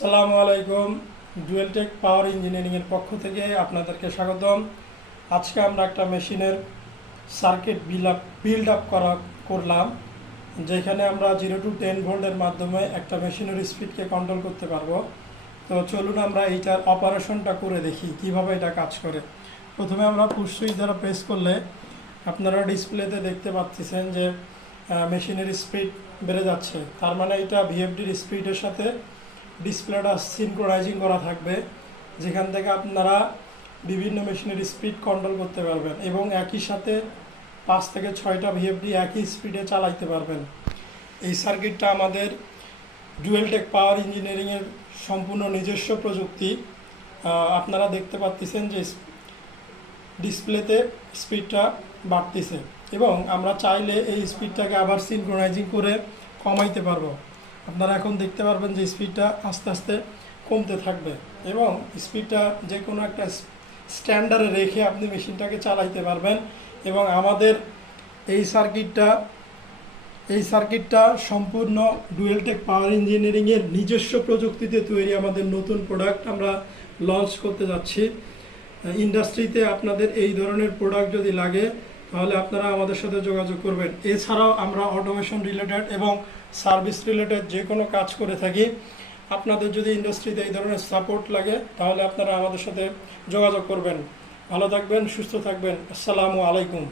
আসসালামু আলাইকুম। ডুয়েলটেক পাওয়ার ইঞ্জিনিয়ারিংয়ের পক্ষ থেকে আপনাদেরকে স্বাগতম। আজকে আমরা একটা মেশিনের সার্কিট বিল্ড আপ করলাম, যেখানে আমরা 0 to 10 ভোল্টের মাধ্যমে একটা মেশিনের স্পিডকে কন্ট্রোল করতে পারবো। তো চলুন আমরা এইটার অপারেশনটা করে দেখি কিভাবে এটা কাজ করে। প্রথমে আমরা পুশ সুইচ দ্বারা প্রেস করলে আপনারা ডিসপ্লেতে দেখতে পাচ্ছেন যে মেশিনের স্পিড বেড়ে যাচ্ছে। তার মানে এটা ভিএফডির স্পিডের সাথে ডিসপ্লেটা সিনক্রোনাইজিং করা থাকবে, যেখান থেকে আপনারা বিভিন্ন মেশিনের স্পিড কন্ট্রোল করতে পারবেন এবং একই সাথে 5 থেকে 6টা ভিএফডি একই স্পিডে চালাইতে পারবেন। এই সার্কিটটা আমাদের ডুয়েলটেক পাওয়ার ইঞ্জিনিয়ারিংয়ের সম্পূর্ণ নিজস্ব প্রযুক্তি। আপনারা দেখতে পাচ্ছেন যে ডিসপ্লেতে স্পিডটা বাড়তেছে এবং আমরা চাইলে এই স্পিডটাকে আবার সিনক্রোনাইজিং করে কমাইতে পারবো। আপনারা এখন দেখতে পারবেন যে স্পিডটা আস্তে আস্তে কমতে থাকবে এবং স্পিডটা যে কোনো একটা স্ট্যান্ডার্ডে রেখে আপনি মেশিনটাকে চালাইতে পারবেন। এবং আমাদের এই সার্কিটটা সম্পূর্ণ ডুয়েলটেক পাওয়ার ইঞ্জিনিয়ারিংয়ের নিজস্ব প্রযুক্তিতে তৈরি আমাদের নতুন প্রোডাক্ট আমরা লঞ্চ করতে যাচ্ছি। ইন্ডাস্ট্রিতে আপনাদের এই ধরনের প্রোডাক্ট যদি লাগে তাহলে আপনারা আমাদের সাথে যোগাযোগ করবেন। এছাড়াও আমরা অটোমেশন রিলেটেড এবং সার্ভিস রিলেটেড যে কোনো কাজ করে থাকি। আপনাদের যদি ইন্ডাস্ট্রিতে এই ধরনের সাপোর্ট লাগে তাহলে আপনারা আমাদের সাথে যোগাযোগ করবেন। ভালো থাকবেন, সুস্থ থাকবেন। আসসালামু আলাইকুম।